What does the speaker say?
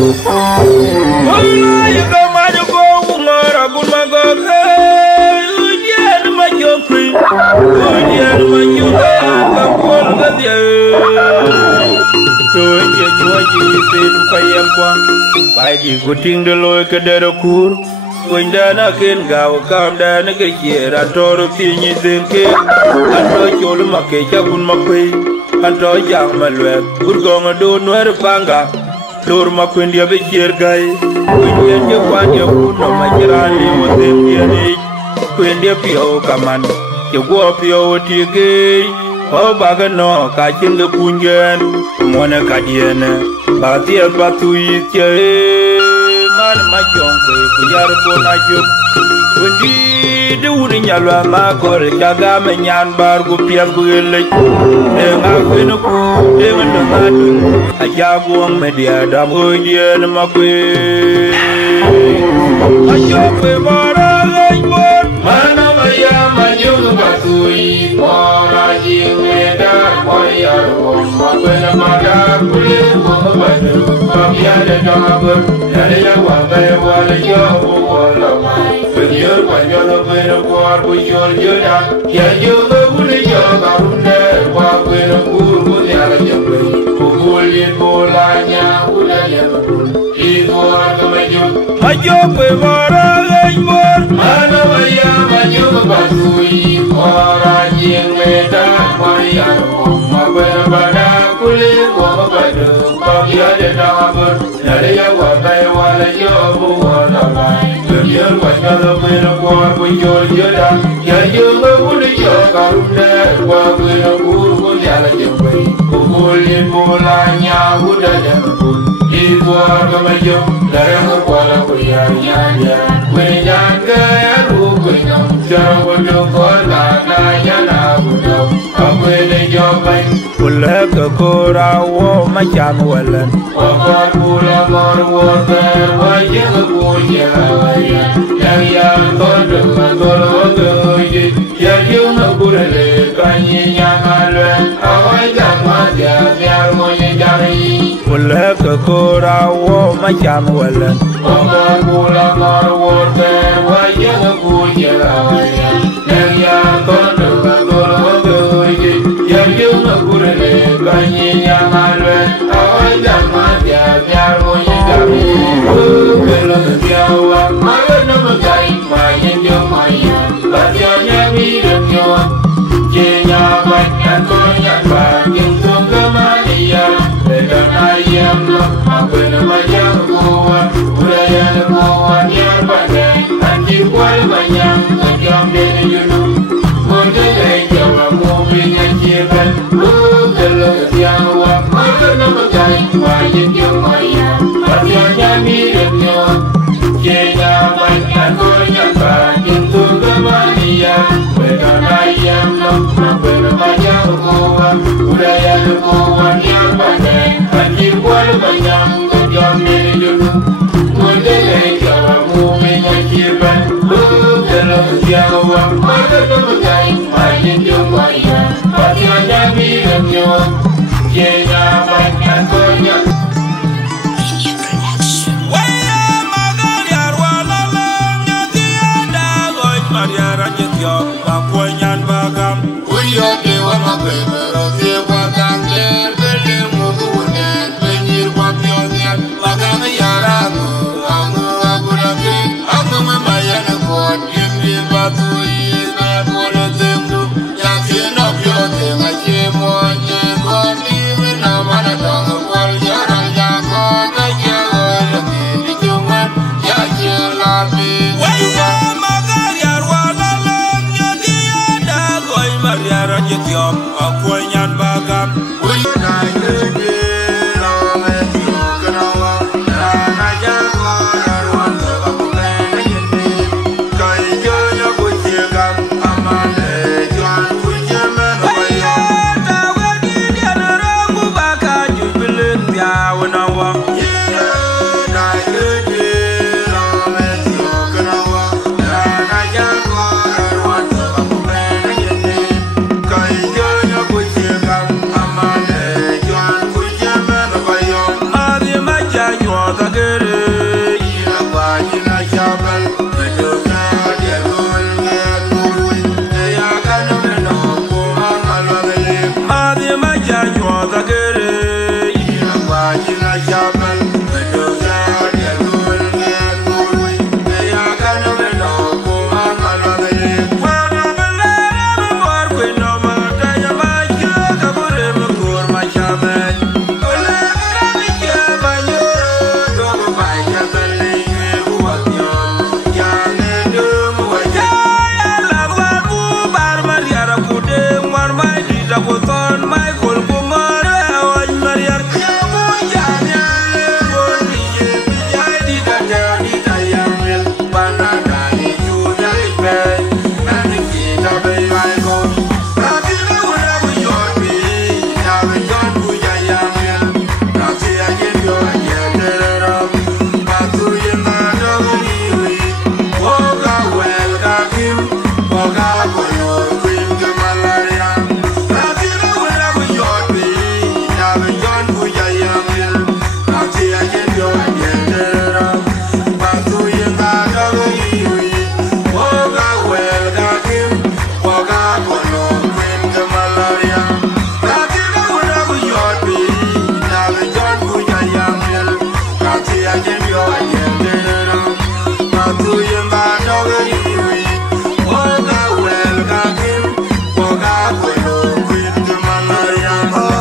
you go, man, you go, Mara, Bumago, my jockey, my By the good thing the lawyer could occur. When Dana can go, come down a get here, and told of Tini Zinke, and told Yolmake, Jagunmake, and told Young Malwell, good gonna do no panga. Lord Maquindia, the cheer guy, when you find your food, no Majerani was in the age, when the Pio come on, you go up your tea. Oh, Bagano, catching the Punjan, Mona Cadiana, Batia Batu is man, my uncle, Yarko Najo. When the Wooden Yala Marco, Jagam and Yan Bargo Piago, and I've been a cool, even the Madu, a Jaguar Media, Damodia, and Makwe. I joke with Mara, Manamaya, my young Batui, Mora, Jimeda, Moya, when a mother, Pulling, from the other number, Nadia, one by one, a job, with you, when you're the way of war, with your Judah, yeah, you look with a young there, walk with a pool, with the other young who pull in Bolania, who let you. He's one of my job with Mora, Manamaya, my young Batui, Mora, Jimeda, Moya, Mabana, Pulling, Wabadu, from the other number, Nadia, one by one, a job, one of mine. You're going to win a war with your Judah. Yeah, you look with a young there, walk with a pool, with the other young way. Who pull in Bolania, who doesn't pull. He's one of my young, the Rama Kuala Kuya, when Yanka and who could know, Sarah would do for Yana, would know, come with a job. Pull up the Kora, war, my jam well, or pull up on water, why you look good, yeah, you know, good, can you, young man, I got my dear, pull up the Kora, war, my jam well, or pull up on water, why you look good, yeah, you know, good, can you, young man, I got my dear, but you're never your Kenya, but I'm going back into Gamania. Better I am not when my young boy, who I am one year by then, and you while my young, and young then you know. For the day you're moving and given, look the look young one, I don't know the guy, why you do my young, but you're never your Kenya, but I'm going back into Gamania. Whether I am not when my young boy, who I am one year by then, and you while my young, and young then you know. For the day you're moving and given, look the look young one, I don't know the guy, why you do my young, but you're never your Kenya, but I'm going Yo, Again.